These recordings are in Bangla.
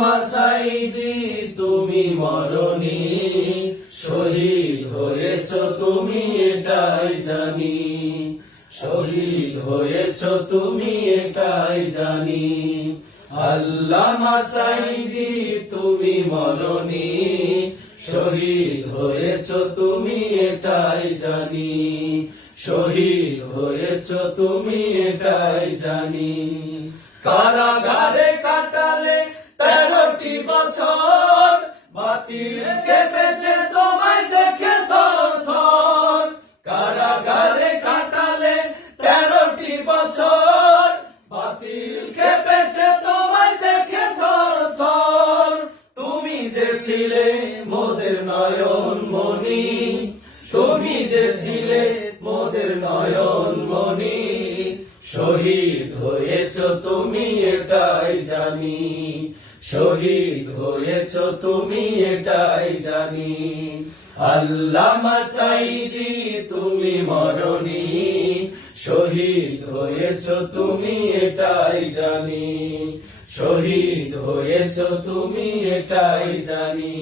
আল্লামা সাঈদী তুমি মরণি, শহীদ হয়েছ তুমি এটাই জানি, শহীদ হয়েছ তুমি এটাই জানি। আল্লামা সাঈদী তুমি মরণি, শহীদ হয়েছ তুমি এটাই জানি, শহীদ হয়েছ তুমি এটাই জানি। কারাগারে কাটালে 13টি বছর, বাতিল কেঁপেছে তোমায় দেখে থর থর। কারাগারে কাটালে 13টি বছর, বাতিল কেঁপেছে তোমায় দেখে থর থর। তুমি যে ছিলে মোদের নয়ন মনি, তুমি যে ছিলে মোদের নয়ন মনি, শহীদ হয়েছ তুমি এটাই জানি, শহীদ হয়েছ তুমি এটাই জানি। আল্লামা সাঈদী তুমি মরণি, শহীদ হয়েছ তুমি এটাই জানি, শহীদ হয়েছ তুমি এটাই জানি।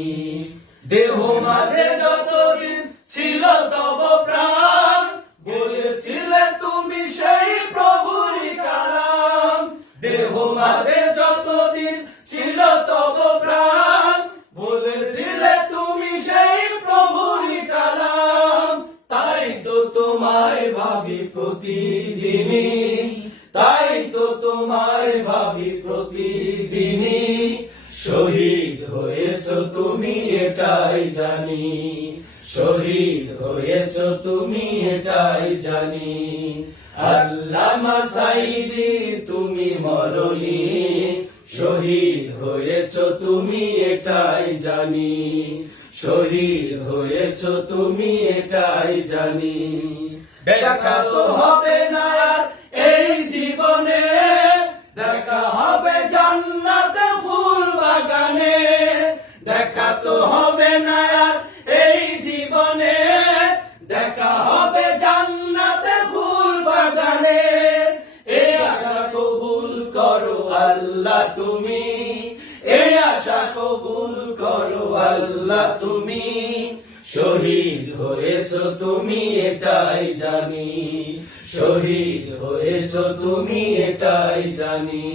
দেহ মাঝে যতদিন ছিল তব প্রাণ, বলেছিলে তুমি সেই প্রভুরই কালাম। দেহ মাঝে যতদিন ছিল তব প্রাণ, বলেছিলে তুমি সেই প্রভুরই কালাম। তাই তো তোমায় ভাবি প্রতিদিনই, তাই তো তোমায় ভাবি প্রতিদিনই, শহীদ হয়েছ তুমি এটাই জানি, শহীদ হয়েছ তুমি এটাই জানি। আল্লামা সাঈদী তুমি মরণি, শহীদ হয়েছ তুমি এটাই জানি, শহীদ হয়েছ তুমি এটাই জানি। দেখা তো হবে না আর এই জীবনে, দেখা হবে জান্নাতে ফুল বাগানে। দেখা তো হবে না আর এই জীবনে, দেখা হবে জান্নাতে ফুল বাগানে। এই আশা কবুল করো আল্লাহ তুমি, এই আশা কবুল করো আল্লাহ তুমি, শহীদ হয়েছ তুমি এটাই জানি, শহীদ হয়েছ তুমি এটাই জানি।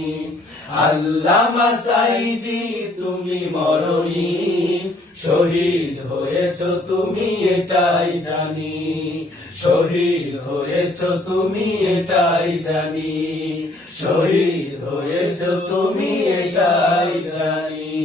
আল্লামা সাঈদী তুমি মরণি, শহীদ হয়েছ তুমি এটাই জানি, শহীদ হয়েছ তুমি এটাই জানি, শহীদ হয়েছ তুমি এটাই জানি।